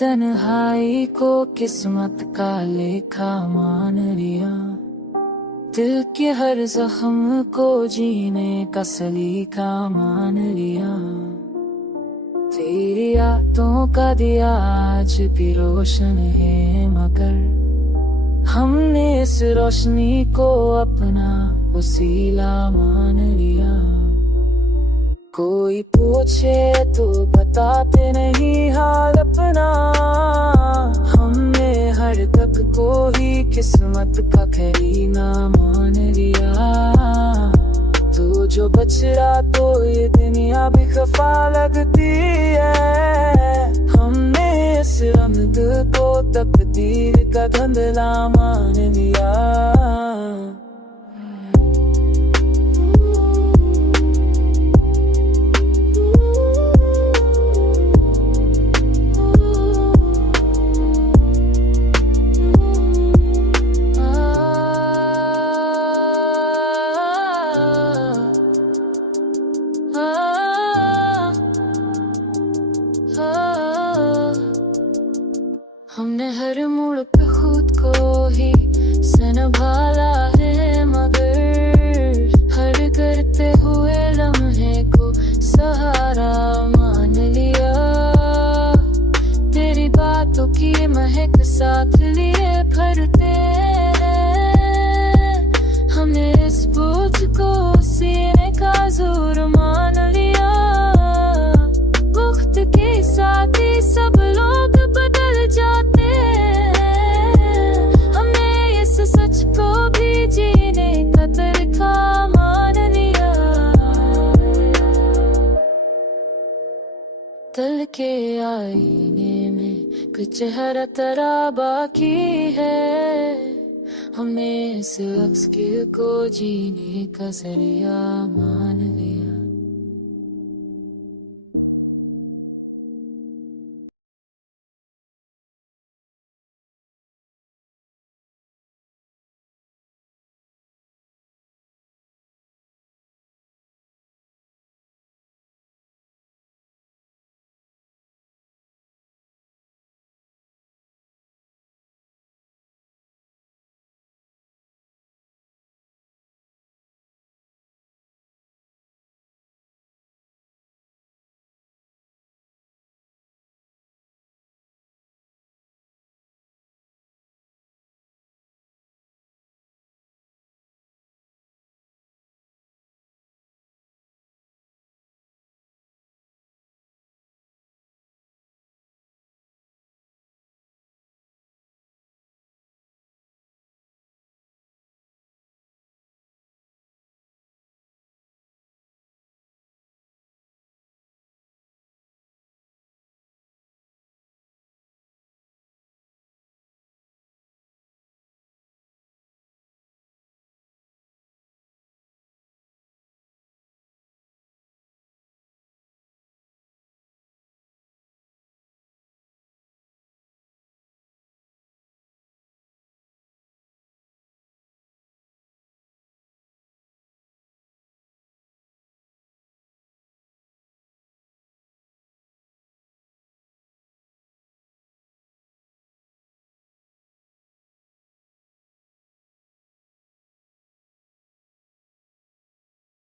तन्हाई को किस्मत का लेखा मान लिया, दिल के हर जख्म को जीने का सलीका मान लिया। तेरी यादों का दिया आज भी रोशन है, मगर हमने इस रोशनी को अपना वसीला मान लिया। कोई पूछे तो बताते नहीं हाल अपना, हमने हर तक को ही किस्मत का करीना मान लिया। तू जो बच रहा तो ये दुनिया भी खफा लगती है, हमने इस रंग को तकदीर का धुंधला मान लिया। हमने हर मोड़ पे खुद को ही संभाला है, मगर हर करते हुए लम्हे को सहारा मान लिया। तेरी बातों की महक साथ लिए फरते हैं, हमने इस बोझ को सीने का जोर मान लिया। वक्त के साथ ही सब लोग बदल जाते हैं, हमने इस सच को भी जीने का तरीका मान लिया। दिल के आईने में कुछ चेहरा तेरा बाकी है, हमने इस अक्स को जीने का जरिया मान लिया।